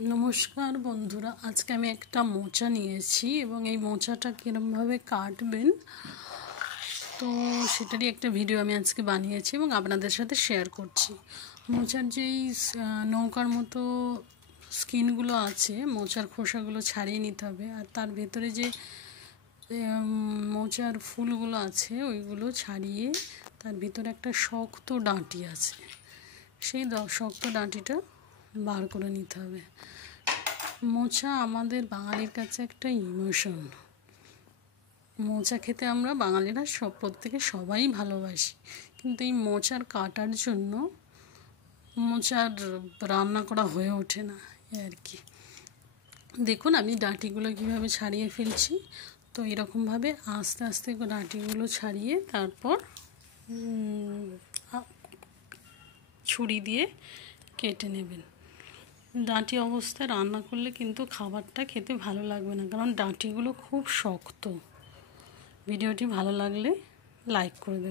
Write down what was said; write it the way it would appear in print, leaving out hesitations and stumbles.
নমস্কার বন্ধুরা, আজকে আমি একটা মোচা নিয়েছি এবং এই মোচাটা কীরকমভাবে কাটবেন তো সেটারই একটা ভিডিও আমি আজকে বানিয়েছি এবং আপনাদের সাথে শেয়ার করছি। মোচার যেই নৌকার মতো স্কিনগুলো আছে, মোচার খোসাগুলো ছাড়িয়ে নিতে হবে, আর তার ভেতরে যে মোচার ফুলগুলো আছে ওইগুলো ছাড়িয়ে তার ভিতরে একটা শক্ত ডাঁটি আছে, সেই শক্ত ডাঁটিটা বার করে নিতে হবে। মোচা আমাদের বাঙালির কাছে একটা ইমোশন। মোচা খেতে আমরা বাঙালিরা প্রত্যেকে সবাই ভালোবাসি, কিন্তু এই মোচার কাটার জন্য মোচার রান্না করা হয়ে ওঠে না আর কি। দেখুন আমি ডাঁটিগুলো কীভাবে ছাড়িয়ে ফেলছি। তো এরকমভাবে আস্তে আস্তে ডাঁটিগুলো ছাড়িয়ে তারপর ছুরি দিয়ে কেটে নেবেন। ডাঁটি অবস্থায় রান্না করলে কিন্তু খাবারটা খেতে ভালো লাগবে না, কারণ ডাঁটিগুলো খুব শক্ত। ভিডিওটি ভালো লাগলে লাইক করে দেবেন।